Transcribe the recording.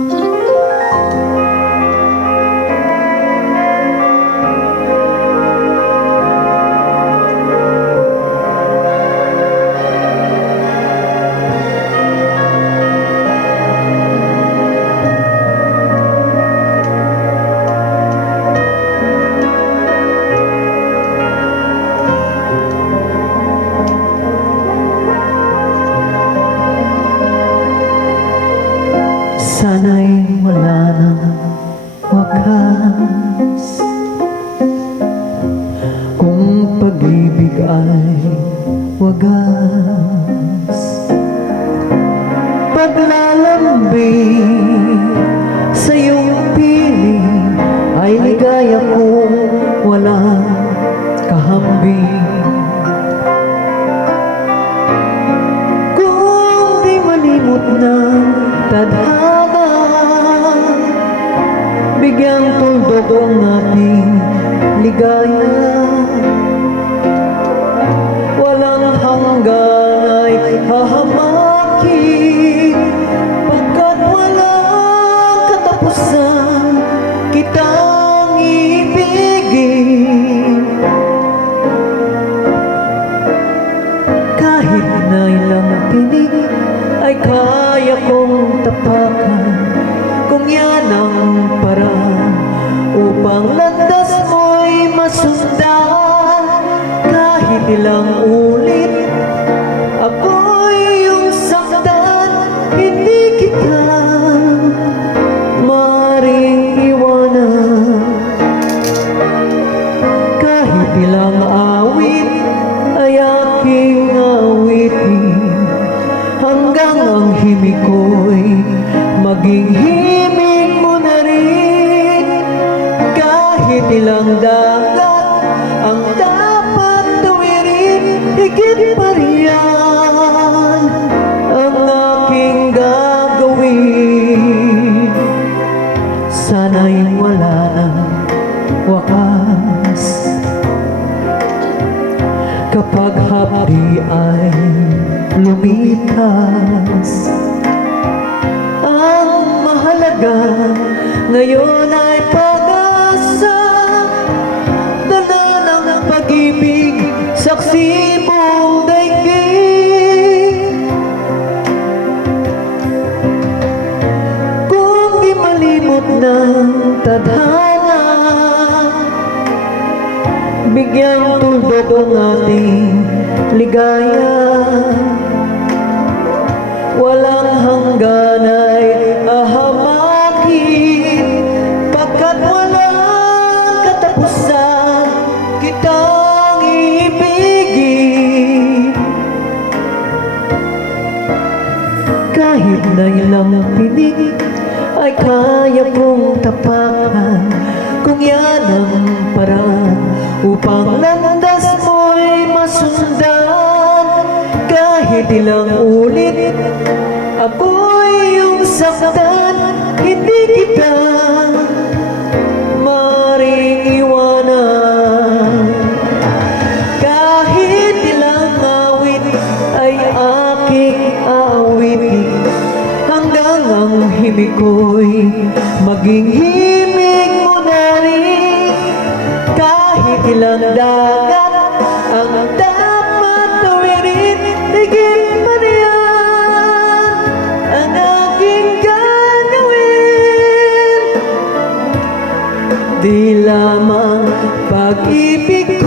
Sana'y wagas. Paglalambing sa iyong piling Ay ligaya kong walang kahambing. Kung di malimot ng tadhana Bigyang tuldok ang ating ligaya katapusan Kitang Kahit na ilang tinig ay kaya kong tapakan Kung yan ang upang landas mo'y masundan. Kahit ilang ulit ako'y yung saktan Hindi kita kahit ilang awit ay aking awitin. Hanggang ang himig ko'y maging himig mo na rin. Kahit ilang dagat ang dapat tuwirin Higit pa riyan ang aking gagawin. Sana'y wala nang wakas lumitas Ang mahalaga ngayon ay pag-asa. Dala ng pag-ibig, saksi mong daigdig. Kung di malimot ng tadhana Bigyang tuldok ang ating ligaya Walang hanggan ay ahamakin. Pagkat walang katapusan Kitang ibigin. Kahit na ilang tinig ay kaya kong tapakan. Kung yan ang paraan upang landas mo'y masundan. Kahit ilang ulit kita maring iwanan kahit ilang awit ay aking awitin Hanggang ang himig ko'y maging himig mo na rin. Kahit ilang dagat ang dapat Di lamang pag-ibig